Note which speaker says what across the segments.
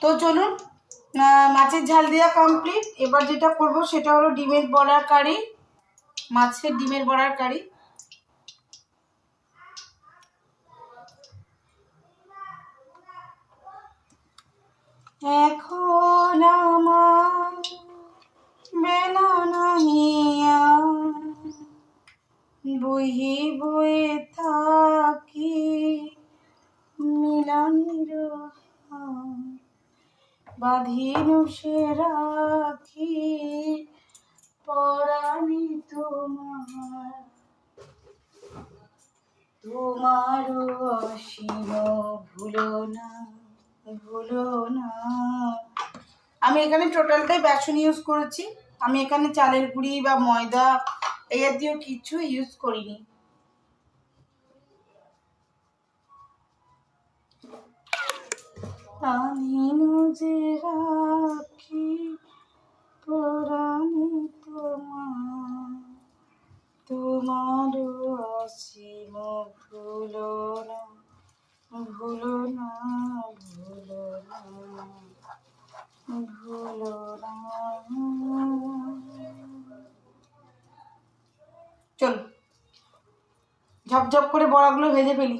Speaker 1: তো চলুন মাছের ঝাল দেওয়া কমপ্লিট এবার যেটা করব সেটা হলো ডিমের বড়ার কারি, মাছের ডিমের বড়ার কারি। এখন আমার বেলা বহি বাঁধিন সে রাখি, পরাণী তোমার। তোমার অসীম ভুলো না ভুলো না। আমি এখানে টোটালটাই বেসন ইউজ করেছি। আমি এখানে চালের গুঁড়ি বা ময়দা এই জাতীয় কিছু ইউজ করিনি। আনিন যে রাখি, পরাণী তোমার তোমার অসীম ভুলো না ভুলো না ভুলো না ভুলো না। চল, ঝপঝপ করে বড়াগুলো ভেজে ফেলি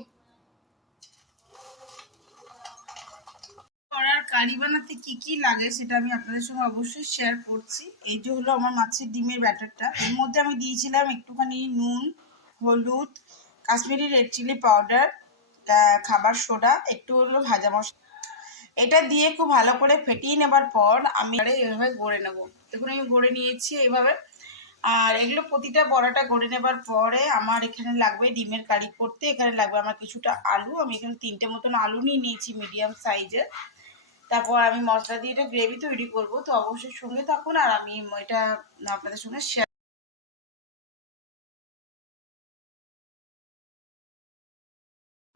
Speaker 1: করার কারি বানাতে কি কি লাগে সেটা আমি আপনাদের সঙ্গে অবশ্যই শেয়ার করছি। এই যে হলো আমার মাছের ডিমের ব্যাটারটা। এর মধ্যে আমি দিয়েছিলাম একটুখানি নুন, হলুদ, কাশ্মীরি রেড চিলি পাউডার খাবার সোডা, একটু হলো ভাজা মশলা এটা দিয়ে খুব ভালো করে ফেটিয়ে নেবার পর আমি এভাবে গড়ে নেব। দেখুন, আমি গড়ে নিয়েছি এইভাবে আর এগুলো প্রতিটা বড়াটা গড়ে নেবার পরে আমার এখানে লাগবে ডিমের কারি করতে। এখানে লাগবে আমার কিছুটা আলু। আমি এখানে তিনটে মতন আলু নিয়ে নিয়েছি মিডিয়াম সাইজের। তারপর আমি মশলা দিয়ে এটা গ্রেভি তৈরি করব। তো অবশ্যই সঙ্গে থাকুন আর আমি এটা আপনাদের সঙ্গে শেয়ার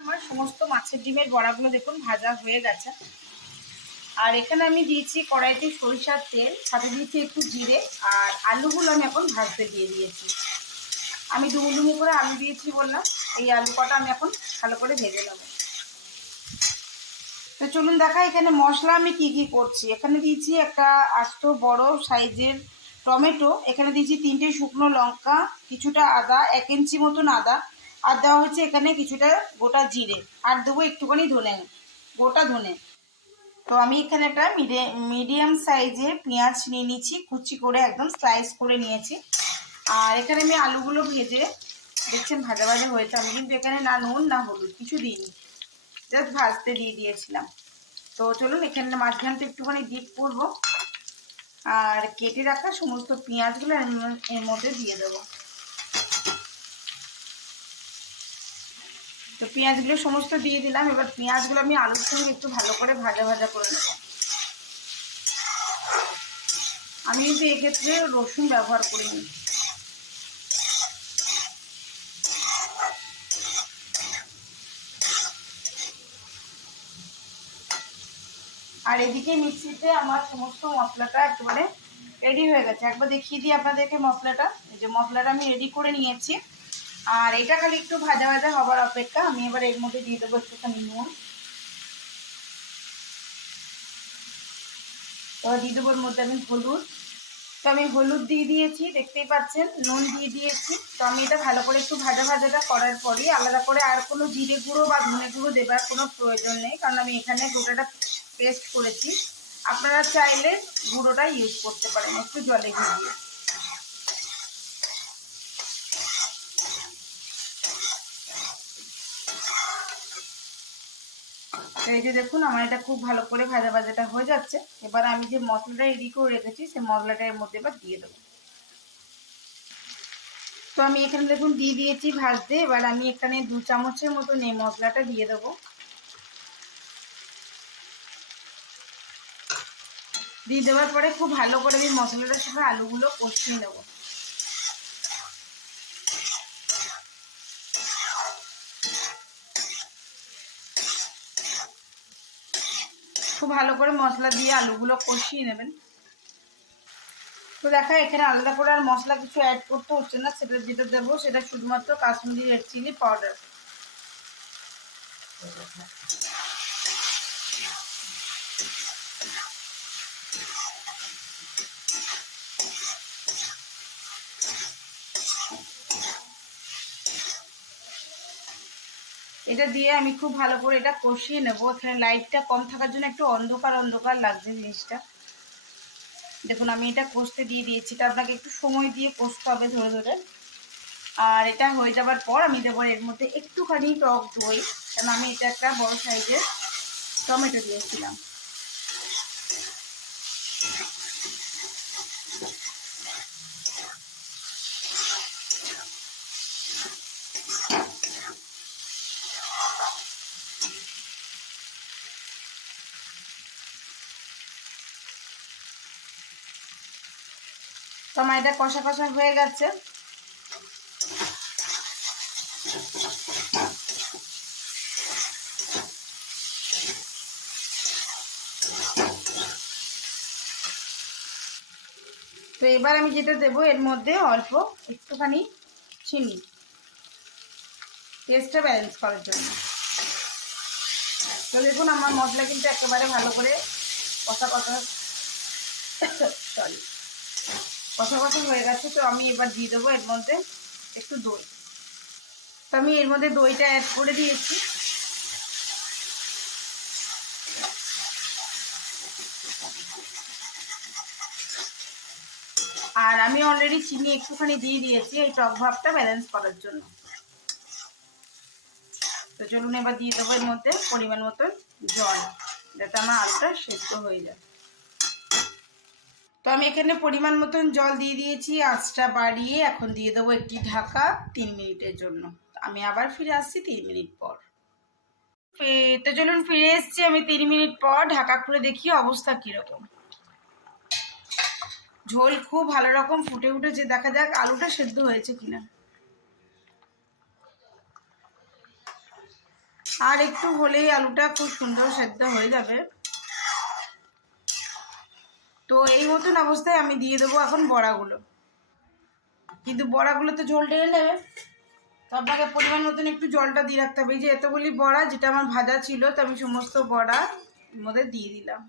Speaker 1: আমার সমস্ত মাছের ডিমের বড়াগুলো দেখুন ভাজা হয়ে গেছে। আর এখানে আমি দিয়েছি কড়াইতে সরিষার তেল, সাথে দিয়েছি একটু জিরে আর আলুগুলো আমি এখন ভাজতে দিয়ে দিয়েছি। আমি ডুমুডুমু করে আলু দিয়েছি বললাম, এই আলু কটা আমি এখন ভালো করে ভেজে নেব। তো চলুন দেখা, এখানে মশলা আমি কি কি করছি? এখানে দিয়েছি একটা আস্ত বড় সাইজের টমেটো, এখানে দিয়েছি তিনটে শুকনো লঙ্কা, কিছুটা আদা, এক ইঞ্চি মতন আদা, আর দেওয়া হচ্ছে এখানে কিছুটা গোটা জিরে, আর দেবো একটুখানি ধনে, গোটা ধনে। তো আমি এখানে একটা মিডিয়াম সাইজের পেঁয়াজ নিয়ে নিচ্ছি কুচি করে একদম স্লাইস করে নিয়েছি। আর এখানে আমি আলুগুলো ভেজে, দেখছেন ভাজা ভাজা হয়েছে, আমি কিন্তু এখানে না নুন, না হলুদ, কিছু দিইনি। জাস্ট ভাজতে দিয়ে দিয়েছিলাম। তো চলুন এখানে মাঝখানটা একটুখানি ডিপ করব। আর কেটে রাখা সমস্ত পেঁয়াজগুলো এর- মধ্যে দিয়ে দেবো। তো পেঁয়াজগুলো সমস্ত দিয়ে দিলাম। এবার পেঁয়াজগুলো আমি আলুর সঙ্গে একটু ভালো করে ভাজা ভাজা করে নেব। আমি কিন্তু এক্ষেত্রে রসুন ব্যবহার করিনি। আর এদিকে মিক্সিতে আমার সমস্ত মশলাটা একেবারে রেডি হয়ে গেছে। একবার দেখিয়ে দিই আপনাদেরকে মশলাটা। এই যে মশলাটা আমি রেডি করে নিয়েছি। আর এটা খালি একটু ভাজা ভাজা হবার অপেক্ষা। আমি এবার এর মধ্যে দিয়ে দেবো একটুখানি নুন। এবার দিয়ে দেবো মধ্যে আমি হলুদ। তো আমি হলুদ দিয়ে দিয়েছি, দেখতেই পাচ্ছেন, নুন দিয়ে দিয়েছি। তো আমি এটা ভালো করে একটু ভাজা ভাজাটা করার পরই আলাদা করে আর কোনো জিরে গুঁড়ো বা ধনে গুঁড়ো দেবার কোনো প্রয়োজন নেই, কারণ আমি এখানে গোটাটা পেস্ট করেছি। আপনারা চাইলে গুঁড়োটা ইউজ করতে পারেন, একটু জলে ভিজিয়ে। এই যে দেখুন, আমার এটা খুব ভালো করে ভাজা ভাজাটা হয়ে যাচ্ছে। এবার আমি যে মশলাটা রেডি করে রেখেছি, সেই মশলাটা এর মধ্যে এবার দিয়ে দেবো। তো আমি এখানে দেখুন, দিয়ে দিয়েছি ভাজতে। এবার আমি এখানে দু চামচের মতন এই মশলাটা দিয়ে দেবো। দিয়ে দেওয়ার পরে খুব ভালো করে আমি মশলাটার সাথে আলুগুলো কষিয়ে নেব। খুব ভালো করে মশলা দিয়ে আলুগুলো কষিয়ে নেবেন। তো দেখা, এখানে আলাদা করে আর মশলা কিছু অ্যাড করতে হচ্ছে না, সেটা যেটা দেবো সেটা শুধুমাত্র কাশ্মীরি রেড চিলি পাউডার এটা দিয়ে আমি খুব ভালো করে এটা কষিয়ে নেব। এখানে লাইটটা কম থাকার জন্য একটু অন্ধকার অন্ধকার লাগছে জিনিসটা। দেখুন, আমি এটা কষতে দিয়ে দিয়েছি। এটা আপনাকে একটু সময় দিয়ে কষতে হবে ধরে ধরে। আর এটা হয়ে যাবার পর আমি দেবো এর মধ্যে একটুখানি টক দই। কারণ আমি এটা একটা বড় সাইজের টমেটো দিয়েছিলাম। এটা কষা কষা হয়ে গেছে। তো এবার আমি যেটা দেবো, এর মধ্যে অল্প একটুখানি চিনি। টেস্টটা ব্যালেন্স করার জন্য। তো দেখুন, আমার মশলা কিন্তু একেবারে ভালো করে কষা কষা সরি কষা কষা হয়ে গেছে, তো আমি এবার দিয়ে দেবো এর মধ্যে একটু দই। তো আমি এর মধ্যে দইটা অ্যাড করে দিয়েছি। আর আমি অলরেডি চিনি একটুখানি দিয়ে দিয়েছি, এই টক ভাবটা ব্যালেন্স করার জন্য। তো চলুন এবার দিয়ে দেবো এর মধ্যে পরিমাণ মতন জল, যাতে আমার আলুটা সেদ্ধ হয়ে যায়। তো আমি এখানে পরিমাণ মতন জল দিয়ে দিয়েছি, আঁচটা বাড়িয়ে এখন দিয়ে দেবো একটি ঢাকা তিন মিনিটের জন্য। আমি আবার ফিরে আসছি তিন মিনিট পর। তো চলুন, ফিরে এসছি আমি তিন মিনিট পর, ঢাকা খুলে দেখি অবস্থা কীরকম। ঝোল খুব ভালো রকম ফুটে উঠেছে, দেখা যাক আলুটা সেদ্ধ হয়েছে কিনা। আর একটু হলেই আলুটা খুব সুন্দর সেদ্ধ হয়ে যাবে। তো এই মতন অবস্থায় আমি দিয়ে দেবো এখন বড়াগুলো। কিন্তু বড়াগুলো তো ঝোল টেনে নেবে। তো আপনাকে পরিমাণ মতন একটু জলটা দিয়ে রাখতে হবে। এই যে এতগুলি বড়া, যেটা আমার ভাজা ছিল, তো আমি সমস্ত বড়া মধ্যে দিয়ে দিলাম।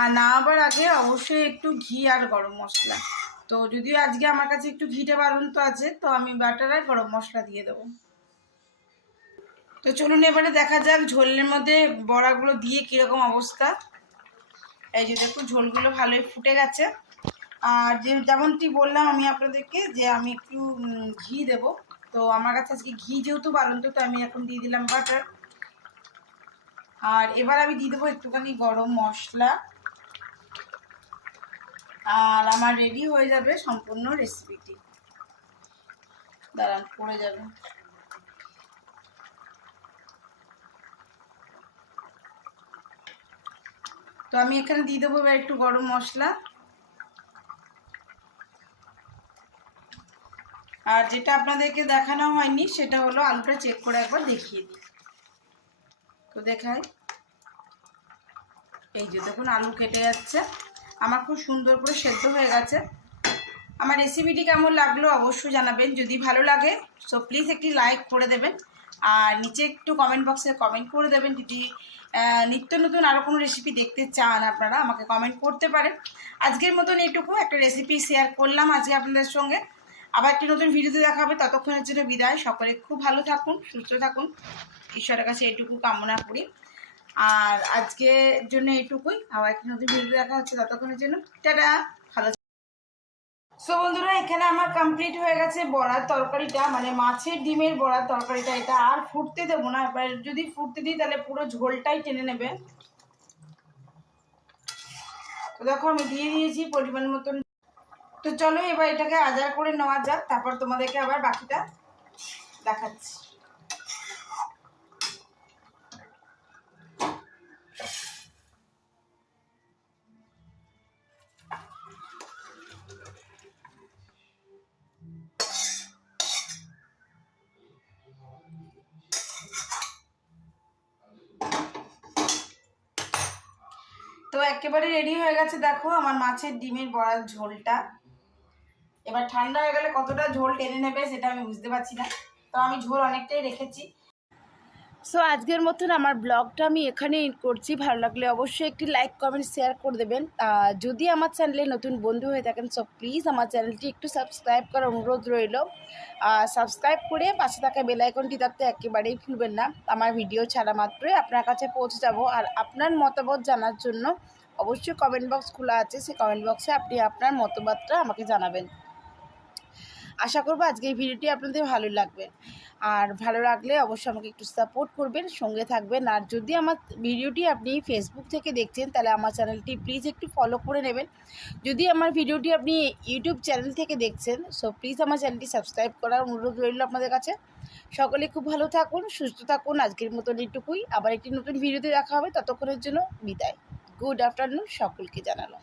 Speaker 1: আর নামাবার আগে অবশ্যই একটু ঘি আর গরম মশলা। তো যদিও আজকে আমার কাছে একটু ঘিটা তো আছে, তো আমি বাটার আর গরম মশলা দিয়ে দেবো। তো চলুন এবারে দেখা যাক ঝোলের মধ্যে বড়াগুলো দিয়ে কীরকম অবস্থা। এই যে দেখুন, ঝোলগুলো ভালোই ফুটে গেছে। আর যে যেমনটি বললাম আমি আপনাদেরকে যে আমি একটু ঘি দেব। তো আমার কাছে আজকে ঘি যেহেতু বারণ, তো আমি এখন দিয়ে দিলাম বাটার। আর এবার আমি দিয়ে দেবো একটুখানি গরম মশলা। আর আমার রেডি হয়ে যাবে সম্পূর্ণ রেসিপিটি দাঁড়ান, পড়ে যাবে। আমি এখানে দিয়ে দেবো এবার একটু গরম মশলা। আর যেটা আপনাদেরকে দেখানো হয়নি, সেটা হলো আলুটা চেক করে একবার দেখিয়ে দিই। তো দেখাই। এই যে দেখুন, আলু কেটে যাচ্ছে। আমার খুব সুন্দর করে সেদ্ধ হয়ে গেছে। আমার রেসিপিটি কেমন লাগল অবশ্যই জানাবেন। যদি ভালো লাগে সো প্লিজ একটি লাইক করে দেবেন। আর নিচে একটু কমেন্ট বক্সে কমেন্ট করে দেবেন, যদি নিত্য নতুন আরও কোনো রেসিপি দেখতে চান আপনারা, আমাকে কমেন্ট করতে পারেন। আজকের মতন এইটুকু, একটা রেসিপি শেয়ার করলাম আজকে আপনাদের সঙ্গে। আবার একটি নতুন ভিডিওতে দেখা হবে ততক্ষণের জন্য বিদায়। সকলে খুব ভালো থাকুন, সুস্থ থাকুন। ঈশ্বরের কাছে এটুকু কামনা করি। আর আজকের জন্য এইটুকুই। আবার একটি নতুন ভিডিও দেখা হচ্ছে ততক্ষণের জন্য। টাটা! সো বন্ধুরা, এখানে আমার কমপ্লিট হয়ে গেছে বড়ার তরকারিটা। মানে মাছের ডিমের বড়ার তরকারিটা। এটা আর ফুটতে দেবো না। এবার যদি ফুটতে দিই, তাহলে পুরো ঝোলটাই টেনে নেবে। তো দেখো, আমি দিয়ে দিয়েছি পরিমাণ মতন। তো চলো, এবার এটাকে আজার করে নেওয়া যাক। তারপর তোমাদেরকে আবার বাকিটা দেখাচ্ছি। তো একেবারে রেডি হয়ে গেছে, দেখো আমার মাছের ডিমের বড়ার ঝোলটা। এবার ঠান্ডা হয়ে গেলে কতটা ঝোল টেনে নেবে সেটা আমি বুঝতে পারছি না। তো আমি ঝোল অনেকটাই রেখেছি।
Speaker 2: সো আজকের মতন আমার ব্লগটা আমি এখানে করছি। ভালো লাগলে অবশ্যই একটি লাইক কমেন্ট শেয়ার করে দেবেন। যদি আমার চ্যানেলে নতুন বন্ধু হয়ে থাকেন সো প্লিজ আমার চ্যানেলটি একটু সাবস্ক্রাইব করার অনুরোধ রইল। সাবস্ক্রাইব করে পাশে থাকা বেল আইকনটি তাতে একেবারেই ভুলবেন না। আমার ভিডিও ছাড়া মাত্রই আপনার কাছে পৌঁছে যাব। আর আপনার মতামত জানার জন্য অবশ্যই কমেন্ট বক্স খোলা আছে। সেই কমেন্ট বক্সে আপনি আপনার মতামতটা আমাকে জানাবেন। আশা করব আজকে এই ভিডিওটি আপনাদের ভালো লাগবে। আর ভালো লাগলে অবশ্যই আমাকে একটু সাপোর্ট করবেন, সঙ্গে থাকবেন। আর যদি আমার ভিডিওটি আপনি ফেসবুক থেকে দেখছেন, তাহলে আমার চ্যানেলটি প্লিজ একটু ফলো করে নেবেন। যদি আমার ভিডিওটি আপনি ইউটিউব চ্যানেল থেকে দেখছেন সো প্লিজ আমার চ্যানেলটি সাবস্ক্রাইব করার অনুরোধ রইল আপনাদের কাছে। সকলে খুব ভালো থাকুন, সুস্থ থাকুন। আজকের মতন এটুকুই আবার একটি নতুন ভিডিওতে দেখা হবে। ততক্ষণের জন্য বিদায়। গুড আফটারনুন সকলকে জানালাম।